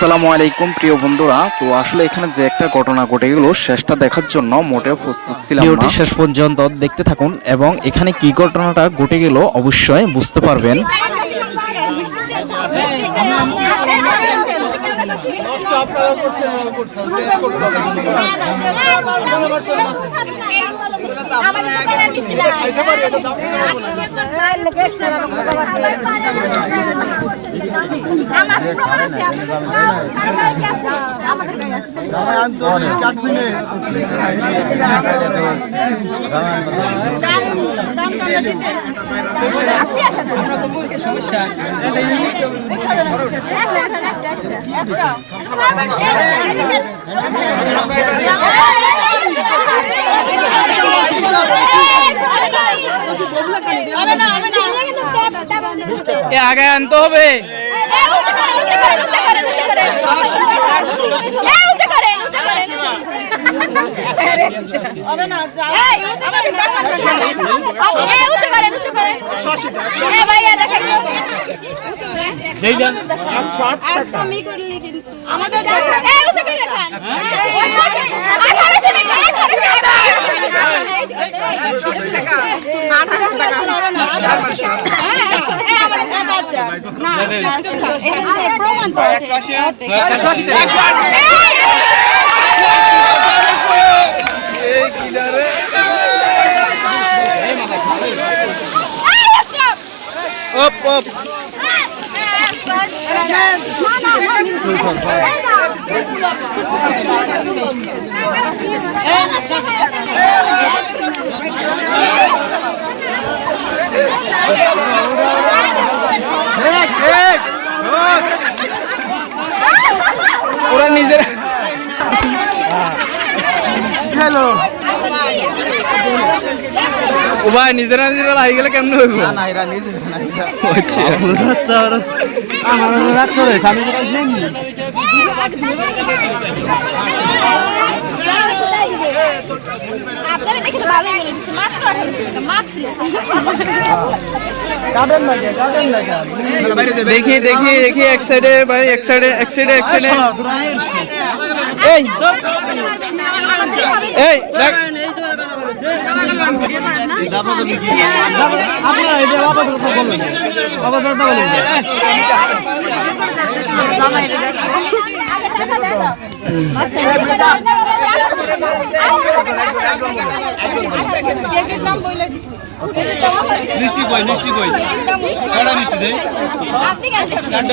আসসালামু আলাইকুম প্রিয় বন্ধুরা। তো আসলে এখানে যে একটা ঘটনা ঘটে গেল শেষটা দেখার জন্য মোটেও প্রস্তুত ছিলাম না। ভিডিওটি শেষ পর্যন্ত দেখতে থাকুন এবং এখানে কি ঘটনাটা ঘটে গেল অবশ্যই বুঝতে পারবেন। আগে আনতে হবে। ওরা নিজের হ্যালো ও ভাই নিজেরা নিজেরা লাগি গেলে কেমন হইব? না এরা নিজে না আচ্ছা আচ্ছা আমার রাখছো রে আমি তো জানি আপনারা দেখে তো ভালোই বলে দিচ্ছে মাত্র মাত্র দেখি দেখি দেখি এক সাইডে ভাই এক সাইডে এক সাইডে এক সাইডে এই এই দেখ আপনারা এটা বাবা তো বলবেন বাবা তো বলবেন মিষ্টি কই মিষ্টি কই কড়া মিষ্টি দেই আপনি কেন